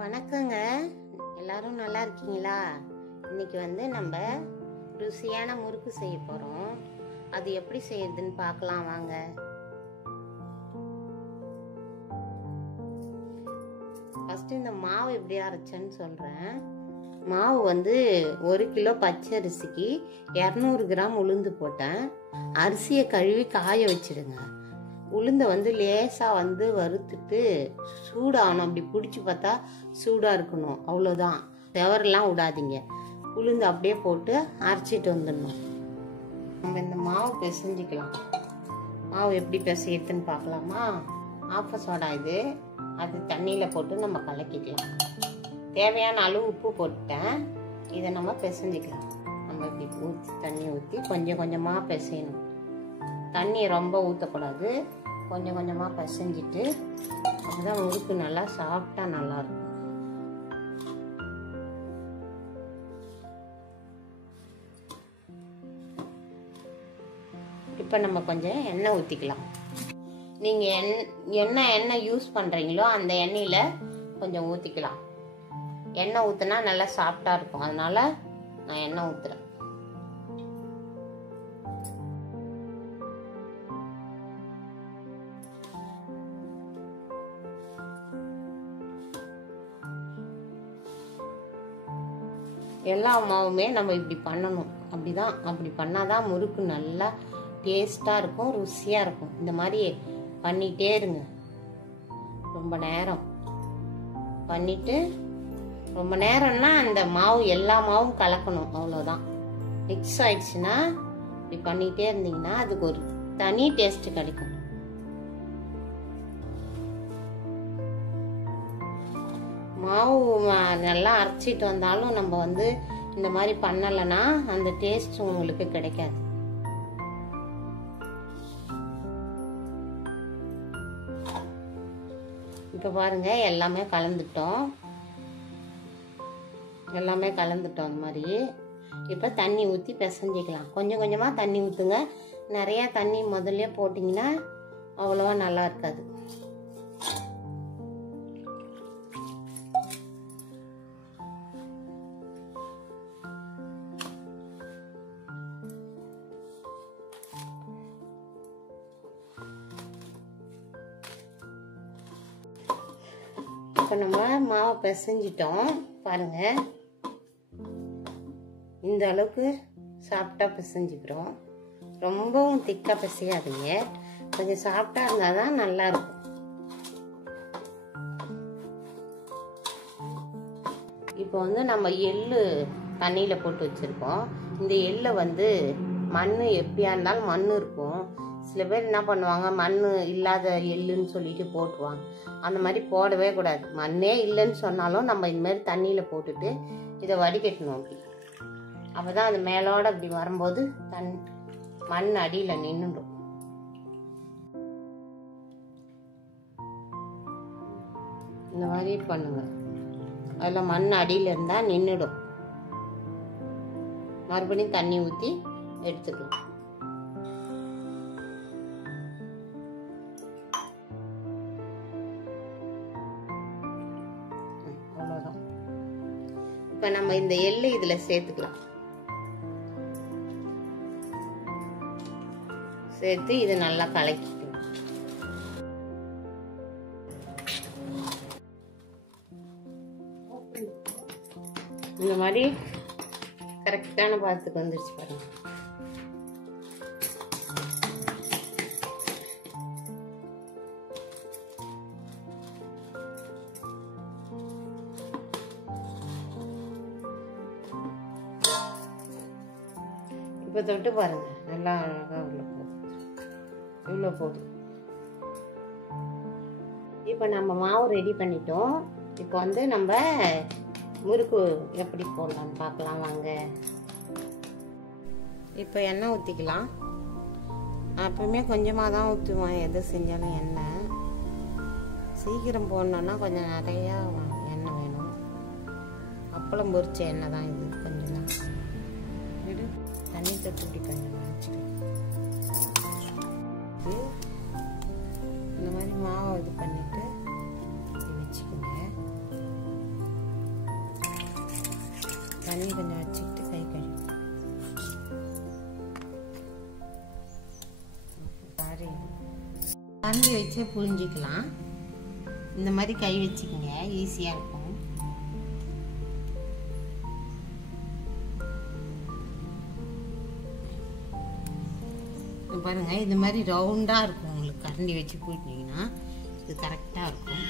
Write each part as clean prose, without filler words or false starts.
வணக்கங்க, எல்லாரும் நல்லா இருக்கீங்களா? இன்னைக்கு நம்ம ருசியான முறுக்கு செய்ய போறோம். அது எப்படி செய்யறதுன்னு பார்க்கலாம் வாங்க. ஃபர்ஸ்ட் இந்த மாவு எப்படி அரைச்சேன்னு சொல்றேன். மாவு 1 கிலோ பச்சை அரிசிக்கு 200 கிராம் உளுந்து போட்டேன். அரிசியை கழுவி காய வச்சிடுங்க. உளுந்தை லேசா வறுத்துட்டு சூடாகணும். அப்படி பிடிச்சி பார்த்தா சூடா இருக்கணும், அவ்வளோதான். செவரெல்லாம் விடாதீங்க. உளுந்து அப்படியே போட்டு அரைச்சிட்டு வந்துடணும். நம்ம இந்த மாவு பிசைஞ்சிக்கலாம். மாவு எப்படி பிசையத்துன்னு பார்க்கலாமா? ஆப்ப சோடா இது, அது தண்ணியில் போட்டு நம்ம கலக்கிக்கலாம். தேவையான அளவு உப்பு போட்டேன். இதை நம்ம பிசைஞ்சிக்கலாம். நம்ம இப்படி ஊற்றி தண்ணி ஊற்றி கொஞ்சம் கொஞ்சமாக பிசையணும். தண்ணி ரொம்ப ஊற்றக்கூடாது, கொஞ்சம் கொஞ்சமாக பிசைஞ்சிட்டு அதுதான் முறுக்கு நல்லா சாப்பிட்டா நல்லா இருக்கும். இப்போ நம்ம கொஞ்சம் எண்ணெய் ஊற்றிக்கலாம். நீங்கள் எண்ணெய் யூஸ் பண்ணுறீங்களோ அந்த எண்ணெயில் கொஞ்சம் ஊற்றிக்கலாம். எண்ணெய் ஊற்றினா நல்லா சாஃப்டா இருக்கும், அதனால நான் எண்ணெய் ஊற்றுறேன். எல்லா மாவுமே நம்ம இப்படி பண்ணணும். அப்படி பண்ணாதான் முறுக்கு நல்லா டேஸ்டா இருக்கும், ருசியா இருக்கும். இந்த மாதிரி பண்ணிட்டே இருங்க. ரொம்ப நேரம் பண்ணிட்டு, ரொம்ப நேரம்னா அந்த மாவு எல்லா மாவும் கலக்கணும், அவ்வளோதான். மிக்ஸ் ஆயிடுச்சுன்னா இப்படி பண்ணிட்டே இருந்தீங்கன்னா அதுக்கு ஒரு தனி டேஸ்ட் கிடைக்கும். மாவு நல்லா அரைச்சிட்டு வந்தாலும் நம்ம இந்த மாதிரி பண்ணலைன்னா அந்த டேஸ்ட் உங்களுக்கு கிடைக்காது. இப்ப பாருங்க, எல்லாமே கலந்துட்டோம். அந்த மாதிரி இப்ப தண்ணி ஊத்தி பிசைஞ்சிக்கலாம். கொஞ்சம் கொஞ்சமா தண்ணி ஊத்துங்க. நிறைய தண்ணி முதல்ல போட்டீங்கன்னா அவ்வளவா நல்லா இருக்காது. இப்போ நம்ம மாவை பிசைஞ்சிட்டோம் பாருங்க. இந்த அளவுக்கு சாஃப்டா பிசைஞ்சுக்கிறோம். ரொம்பவும் திக்கா பிசையாதீங்க, கொஞ்சம் சாஃப்டா இருந்தாதான் நல்லா இருக்கும். இப்போ நம்ம எள்ளு தண்ணியில போட்டு வச்சிருக்கோம். இந்த எள்ளை மண் எப்படியா இருந்தாலும் மண் இருக்கும். சில பேர் என்ன பண்ணுவாங்க, மண் இல்லாத எள்ளுன்னு சொல்லிட்டு போட்டுவாங்க. அந்த மாதிரி போடவே கூடாது. மண்ணே இல்லைன்னு சொன்னாலும் நம்ம இந்த மாதிரி தண்ணியில போட்டுட்டு இதை வடிகட்டணும். அப்பதான் அது மேலோட அப்படி வரும்போது மண் அடியில நின்னுடும். இந்த மாதிரி பண்ணுங்க. அதுல மண் அடியில இருந்தா நின்னுடும். மறுபடியும் தண்ணி ஊத்தி எடுத்துக்கலாம். அவ்வளவுதான். இப்ப நம்ம இந்த எள்ளு இதுல சேர்த்துக்கலாம். சேர்த்து இது நல்லா கலக்கிக்கலாம். இந்த மாதிரி கரெக்டான பாத்துக்கு வந்துருச்சு பாருங்க. இப்ப தொட்டு பாருங்க, நல்லா அழகா உள்ள போகுது. இவ்வளோ போதும். இப்போ நம்ம மாவு ரெடி பண்ணிட்டோம். இப்போ நம்ம முறுக்கு எப்படி போடலாம்னு பார்க்கலாம் வாங்க. இப்போ எண்ணெய் ஊற்றிக்கலாம். எப்பவுமே கொஞ்சமாக தான் ஊற்றுவேன், எது செஞ்சாலும் எண்ணெய். சீக்கிரம் போடணுன்னா கொஞ்சம் நிறையா எண்ணெய் வேணும். அப்பளம் பொரிச்ச எண்ணெய் தான் இது. கொஞ்சம் தான் விடு, தண்ணி தட்டு கொஞ்சம் வச்சுட்டு இந்த மாதிரி மாவை இது பண்ணிட்டு வச்சுக்கோங்க. தண்ணி கொஞ்சம் வச்சுக்கிட்டு கை கழுவி கரண்டி வச்சே புழிஞ்சிக்கலாம். இந்த மாதிரி கை வச்சுக்கோங்க, ஈஸியாக இருக்கும். பாருங்க, இது மாதிரி ரவுண்டாக இருக்கும். உங்களுக்கு கரண்டி வச்சு போயிட்டீங்கன்னா இது கரெக்டாக இருக்கும்.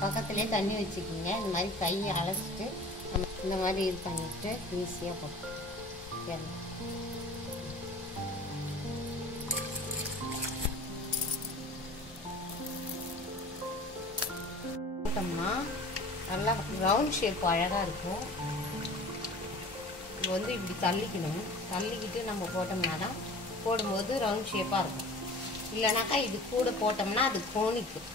பக்கத்துலேயே தண்ணி வச்சுக்கிங்க. இந்த மாதிரி கையை அலசிட்டு இந்த மாதிரி இது பண்ணிட்டு ஈஸியாக போட்டோம். போட்டோம்னா நல்லா ரவுண்ட் ஷேப் அழகாக இருக்கும். இது வந்து இப்படி தள்ளிக்கணும். தள்ளிக்கிட்டு நம்ம போட்டோம்னா தான் போடும்போது ரவுண்ட் ஷேப்பாக இருக்கும். இல்லைனாக்கா இது கூட போட்டோம்னா அது கோணிக்கும்.